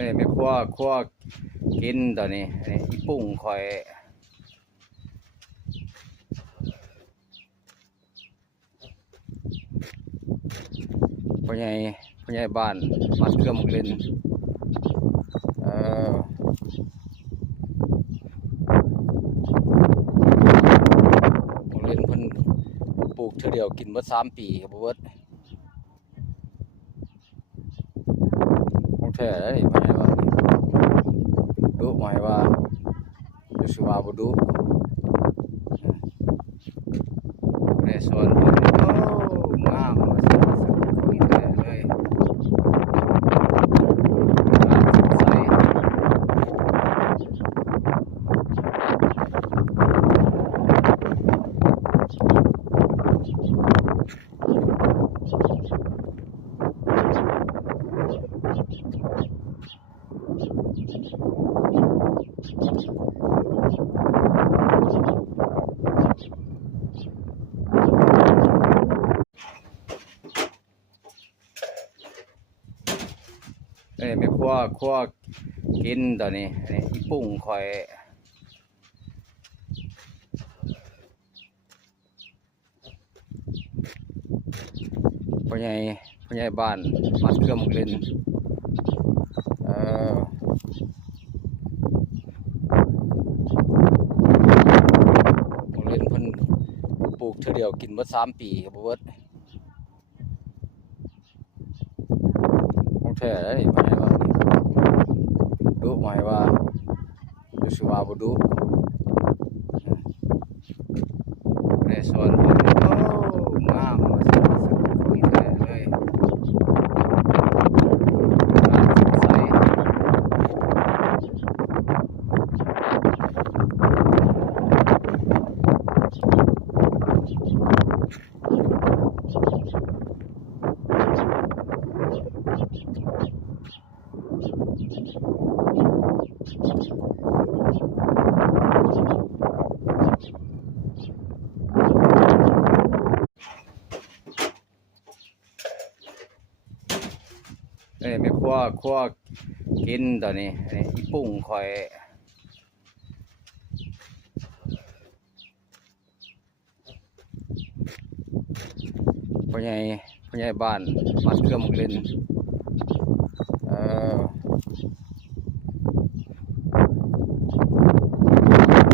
ไม่คั่วกินตอนนี้อีปุ่งคอยพ่อใหญ่บ้านมัดเครื่องหมกเล่นหมกเล่นเพิ่นปลูกเท่าเดียวกินเบิด3 ปีครับเบิดของแท้เลยหมายว่าดุหมายว่าอยู่สิว่าบ่ดุในสวนเพิ่นงามว่าซั่นของแท้เลยใสไม่คั่วกินตอนนี้อีปุ่งคอยพ่อใหญ่บ้านมัดเครื่องหมกเล่นหมกเล่นเพิ่นปลูกเท่าเดียวกินเบิด3 ปีครับเบิดของแท้เลยหมายว่าดุหมายว่าอยู่สิว่าบ่ดุในสวนเพิ่นงามว่าซั่นของแท้เลยใสไม่คั่วกินตอนนี้อีปุ่งคอยพ่อใหญ่บ้านมัดเครื่องหมกเล่น